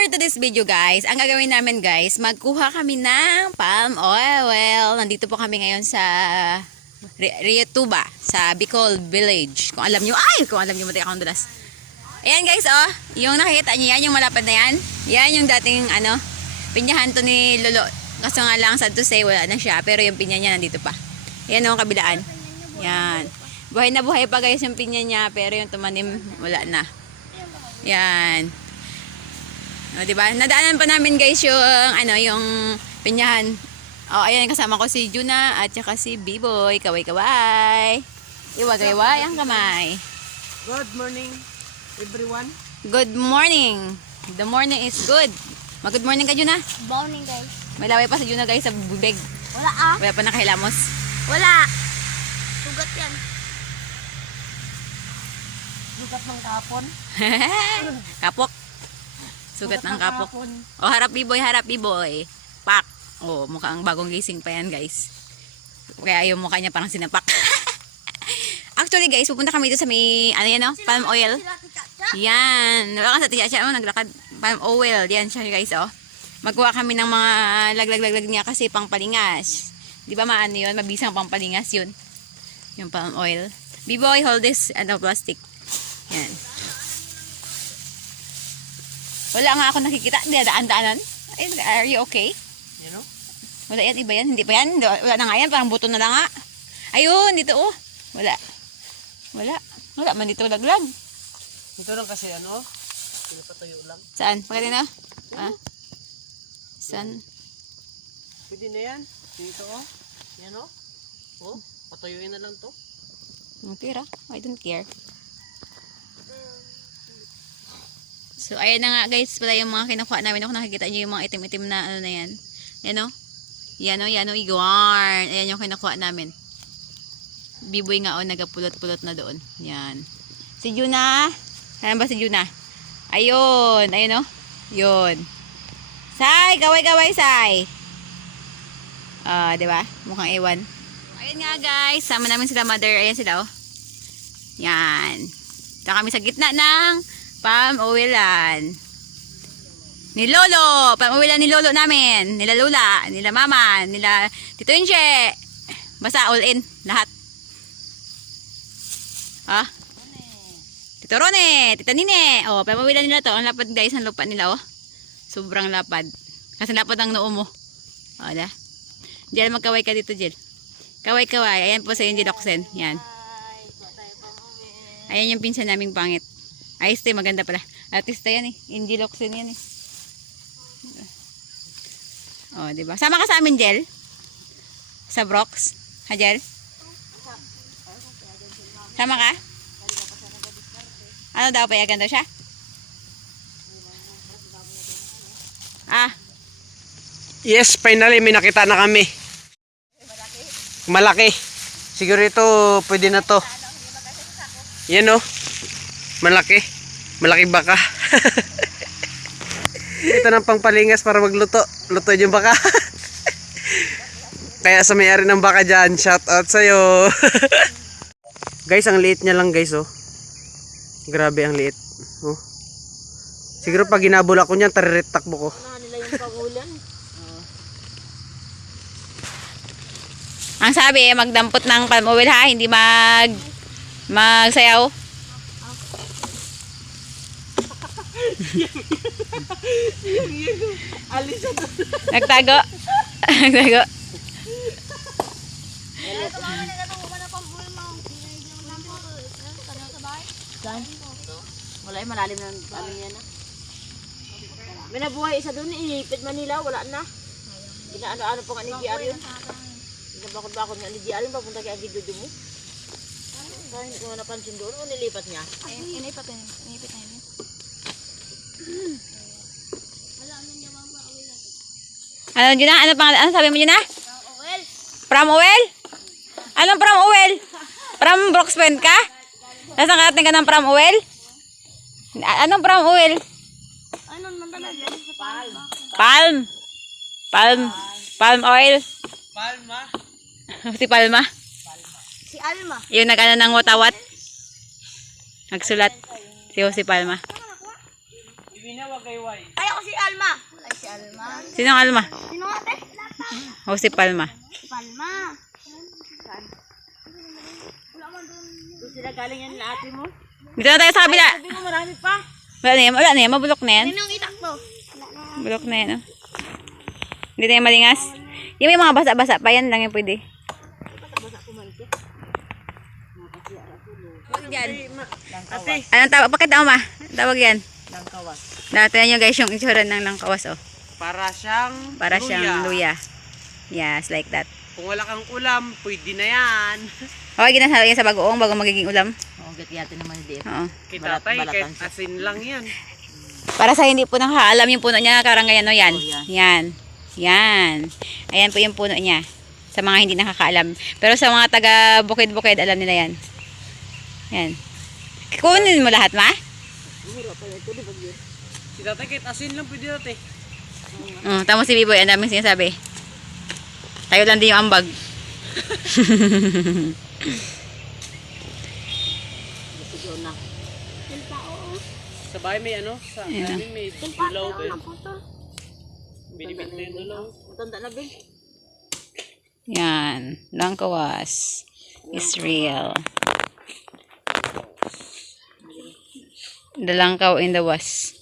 for today's video guys, ang gagawin namin guys, magkuha kami ng palm oil. Nandito po kami ngayon sa Riatuba, sa Bicol Village. Kung alam nyo, matay akong dulas. Ayan guys, oh, yung nakikita nyo yan, yung malapad na yan. Yan yung dating, pinyahan to ni Lolo. Kaso nga lang, sad to say, wala na siya. Pero yung pinya niya nandito pa. Yan yung kabilaan. Yan. Buhay na buhay pa guys yung pinya niya, pero yung tumanim, wala na. Yan. O, diba? Nadaanan pa namin guys yung yung pinyahan. Oh, ayan kasama ko si Juna at saka si B-Boy. Kaway-kaway. Iwag-iway ang kamay. Good morning everyone. Good morning. The morning is good. Mag-good morning ka Juna. Morning guys. May laway pa si Juna guys sa bubeg. Wala ah. Wala pa nakahilamos. Wala. Sugat yan. Sugat ng kapon. Kapok. Sugat ng kapok. Oh, harap B-Boy, harap B-Boy. Pak. Oh, mukhang bagong gising pa yan, guys. Kaya yung mukha niya parang sinapak. Actually, guys, pupunta kami dito sa may, palm oil. Yan. Wala ka sa tiya naglakad. Palm oil. Yan siya, guys, oh. Magkuha kami ng mga laglag niya kasi pang palingas. Di ba maano yun? Mabisang pang palingas yun. Yung palm oil. B-Boy, hold this, plastic. Yan. Wala nga ako nakikita. Daan-daanan. Are you okay? You know? Wala yan. Iba yan. Hindi pa yan. Wala na nga yan. Parang buto na lang nga. Ayun. Dito oh. Wala. Wala man dito laglag. Ito lang kasi pinapatuyo lang. Saan? Pagkatin na? Ha? Saan? Pwede na yan. Dito Yan Oh, patuyuin na lang to. Okay ra. I don't care. So, ayan na nga guys, pala yung mga kinukuha namin. Ako nakikita nyo yung mga itim-itim na na yan. Yan o. Yan o, iguarn. Ayan yung kinukuha namin. B-Boy nga o, nagapulot-pulot na doon. Yan. Si Juna. Saan ba si Juna? Ayun. Ayun o. Yun. Sai, kaway-kaway, Sai. Diba? Mukhang ewan. Ayun nga guys, sama namin sila mother. Ayan sila o. Yan. Ito kami sa gitna ng palm oilan ni Lolo. Palm oilan ni Lolo namin, nila Lula, nila Mama, nila Tito Inche. Basta all in lahat. Tito Rone, Tita Nine. Oh, palm oilan nila to. Ang lapad guys ng lupa nila oh. Sobrang lapad. Kasi lapad ang noo mo. Oh, da. Jel, magkaway ka dito, Jel. Kaway-kaway. Ayan po sa yung Jiloxen. Yan. Ayan yung pinsan naming pangit. Ayos tayo, maganda pala. Artista yan eh. Injiloxin yan eh. O, diba? Sama ka sa amin, Jel? Sa Brox? Ha, Jel? Sama ka? Ano daw, payagan daw siya? Yes, finally may nakita na kami. Malaki. Siguro ito pwede na to. Yan Malaki. Malaki baka. Ito ng pangpalingas para magluto. Luto yung baka. Kaya sa may-ari ng baka dyan, shout out sa'yo. Guys, ang liit niya lang guys Grabe ang liit. Siguro pag ginabol ako niyan, taririt takbo ko. Nila yung pangulan. Ang sabi, magdampot ng palm oil ha, hindi magsayaw. Nagtago. Nagtago. Wala yung malalim ng amin yan May nabuhay isa doon iipit Manila, wala na. Ginaano-ano pong anigian yun. Ginabakot-bakot nga anigian yun, papunta kay Agidudu mo. Kaya hindi ko napansin doon, o nilipat niya? Inipat na yun. Ano Juna? Ano sabi mo Juna? From oil? Anong from oil? From Broxpoint ka? Nasaan ka natin ka ng from oil? Anong from oil? Palm oil. Palma. Si Palma. Si Alma. Yung nag-ano ng watawat. Nagsulat. Si Jose Palma. Ay, ako si Alma. Ay, si Alma. Sinong Alma? Sino ate? O si Palma. Palma. Doon sila galing yan na ate mo. Dito na tayo sa kabila. Sabi mo marami pa. Wala na yan. Mabulok na yan. Sinong itakbo? Bulok na yan, oh. Hindi na yan malingas. Yung may mga basa-basa pa yan lang yung pwede. Yan. Ate, Anong tawag? Bakit daw ma? Anong tawag yan? Langkawas. Dati nyo guys yung itsura ng langkawas, oh. para siyang Para siyang luya. Yes, like that. Kung wala kang ulam, pwede na yan. Okay, ginasalo yan sa bagoong bago magiging ulam. Oo, gati naman hindi. Oo. Kita tayo, balatan kahit asin lang yan. Para sa hindi po nakakaalam yung puno niya, karang ganyan, no? Yan. Oh, yan. Yan. Yan. Ayan po yung puno niya. Sa mga hindi nakakaalam. Pero sa mga taga bukid-bukid, alam nila yan. Yan. Kunin mo lahat, ma? Si tatay, kahit asin lang pwede natin. Tama si Biboy, ang daming sinasabi. Tayo lang din yung ambag. Sa bahay may ano, sa Ayan. amin may dulaw ba yun? Binibit na yung dulaw. Matanda na, Bel. Yan. Langkawas is real. The langkaw in the was.